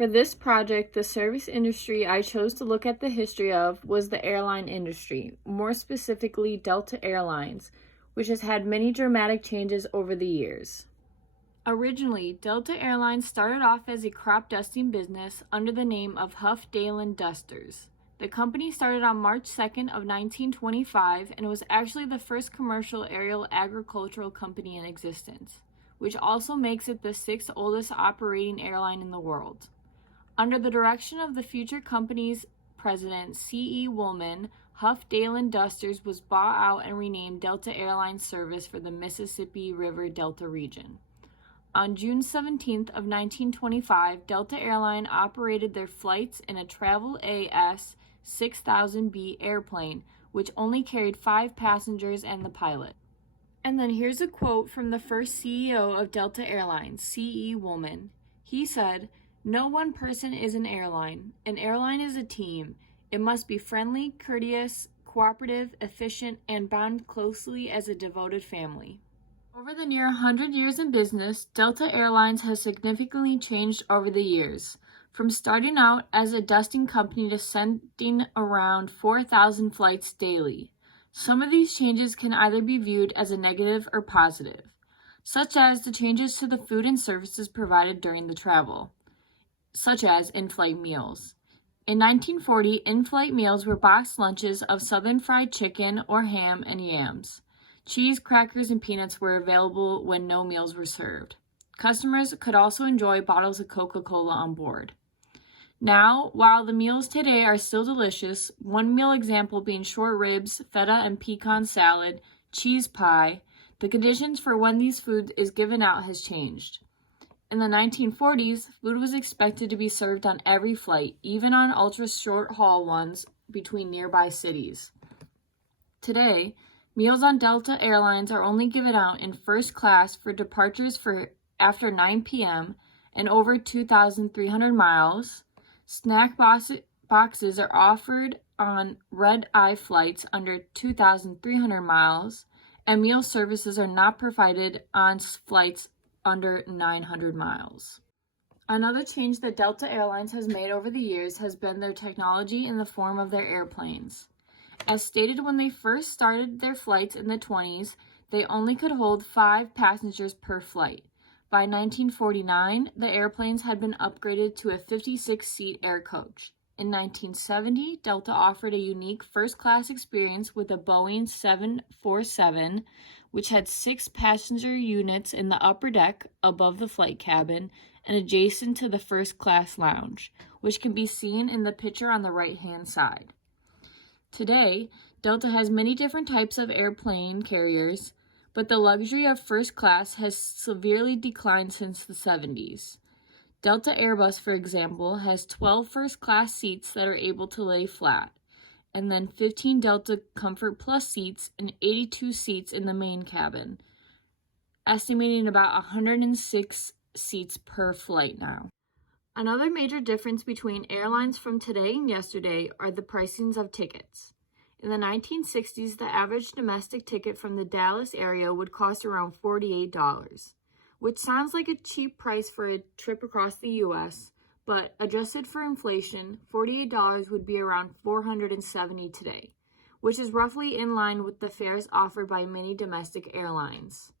For this project, the service industry I chose to look at the history of was the airline industry, more specifically Delta Airlines, which has had many dramatic changes over the years. Originally, Delta Airlines started off as a crop dusting business under the name of Huff Dalen Dusters. The company started on March 2nd of 1925 and was actually the first commercial aerial agricultural company in existence, which also makes it the sixth oldest operating airline in the world. Under the direction of the future company's president, C.E. Woolman, Huff Dalen Dusters was bought out and renamed Delta Airlines Service for the Mississippi River Delta region. On June 17th of 1925, Delta Airline operated their flights in a Travel AS 6000B airplane, which only carried 5 passengers and the pilot. And then here's a quote from the first CEO of Delta Airlines, C.E. Woolman. He said, "No one person is an airline. An airline is a team. It must be friendly, courteous, cooperative, efficient, and bound closely as a devoted family." Over the near 100 years in business, Delta Airlines has significantly changed over the years, from starting out as a dusting company to sending around 4,000 flights daily. Some of these changes can either be viewed as a negative or positive, such as the changes to the food and services provided during the travel, such as in-flight meals. In 1940, in-flight meals were boxed lunches of Southern fried chicken or ham and yams. Cheese, crackers, and peanuts were available when no meals were served. Customers could also enjoy bottles of Coca-Cola on board. Now, while the meals today are still delicious, one meal example being short ribs, feta and pecan salad, cheese pie, the conditions for when these food is given out has changed. In the 1940s, food was expected to be served on every flight, even on ultra-short-haul ones between nearby cities. Today, meals on Delta Airlines are only given out in first class for departures for after 9 p.m. and over 2,300 miles. Snack boxes are offered on red-eye flights under 2,300 miles, and meal services are not provided on flights under 900 miles. Another change that Delta Airlines has made over the years has been their technology in the form of their airplanes. As stated when they first started their flights in the 20s, they only could hold 5 passengers per flight. By 1949, the airplanes had been upgraded to a 56-seat air coach. In 1970, Delta offered a unique first-class experience with a Boeing 747, which had 6 passenger units in the upper deck above the flight cabin and adjacent to the first-class lounge, which can be seen in the picture on the right-hand side. Today, Delta has many different types of airplane carriers, but the luxury of first class has severely declined since the 70s. Delta Airbus, for example, has 12 first-class seats that are able to lay flat, and then 15 Delta Comfort Plus seats and 82 seats in the main cabin, estimating about 106 seats per flight now. Another major difference between airlines from today and yesterday are the pricings of tickets. In the 1960s, the average domestic ticket from the Dallas area would cost around $48, which sounds like a cheap price for a trip across the U.S., but adjusted for inflation, $48 would be around $470 today, which is roughly in line with the fares offered by many domestic airlines.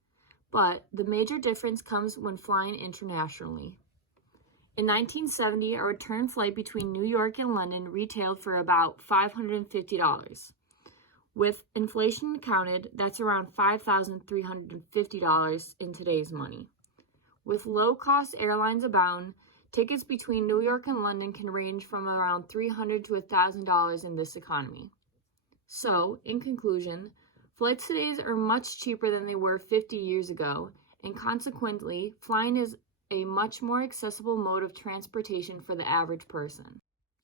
But the major difference comes when flying internationally. In 1970, a return flight between New York and London retailed for about $550. With inflation counted, that's around $5,350 in today's money. With low-cost airlines abound, tickets between New York and London can range from around $300 to $1,000 in this economy. So, in conclusion, flights today are much cheaper than they were 50 years ago, and consequently, flying is a much more accessible mode of transportation for the average person.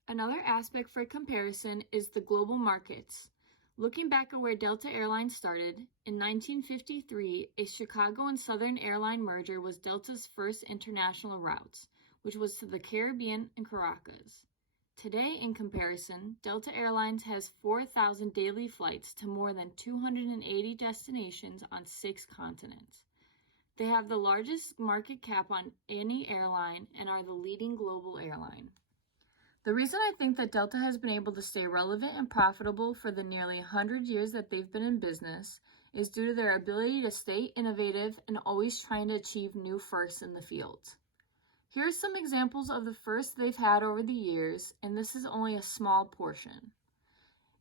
Another aspect for comparison is the global markets. Looking back at where Delta Airlines started, in 1953, a Chicago and Southern Airline merger was Delta's first international routes, which was to the Caribbean and Caracas. Today, in comparison, Delta Airlines has 4,000 daily flights to more than 280 destinations on 6 continents. They have the largest market cap on any airline and are the leading global airline. The reason I think that Delta has been able to stay relevant and profitable for the nearly 100 years that they've been in business is due to their ability to stay innovative and always trying to achieve new firsts in the field. Here are some examples of the firsts they've had over the years, and this is only a small portion.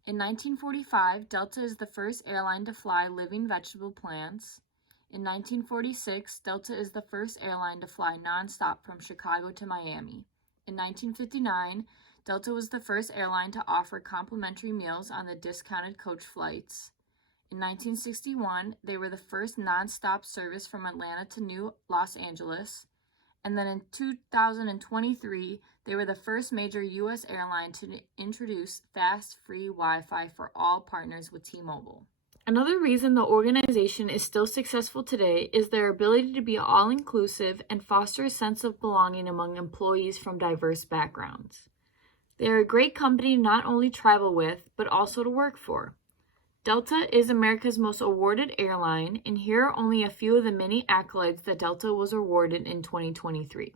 In 1945, Delta is the first airline to fly living vegetable plants. In 1946, Delta is the first airline to fly nonstop from Chicago to Miami. In 1959, Delta was the first airline to offer complimentary meals on the discounted coach flights. In 1961, they were the first nonstop service from Atlanta to New Los Angeles. And then in 2023, they were the first major U.S. airline to introduce fast, free Wi-Fi for all partners with T-Mobile. Another reason the organization is still successful today is their ability to be all-inclusive and foster a sense of belonging among employees from diverse backgrounds. They are a great company to not only travel with, but also to work for. Delta is America's most awarded airline, and here are only a few of the many accolades that Delta was awarded in 2023.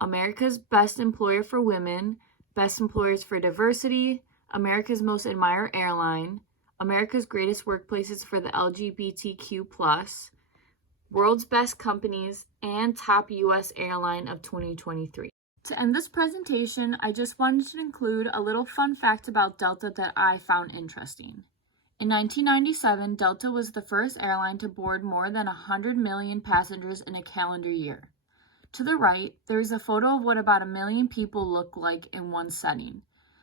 America's Best Employer for Women, Best Employers for Diversity, America's Most Admired Airline, America's Greatest Workplaces for the LGBTQ+, World's Best Companies, and Top U.S. Airline of 2023. To end this presentation, I just wanted to include a little fun fact about Delta that I found interesting. In 1997, Delta was the first airline to board more than 100 million passengers in a calendar year. To the right, there is a photo of what about 1 million people look like in one setting.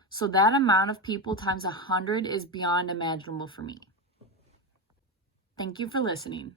So that amount of people times 100 is beyond imaginable for me. Thank you for listening.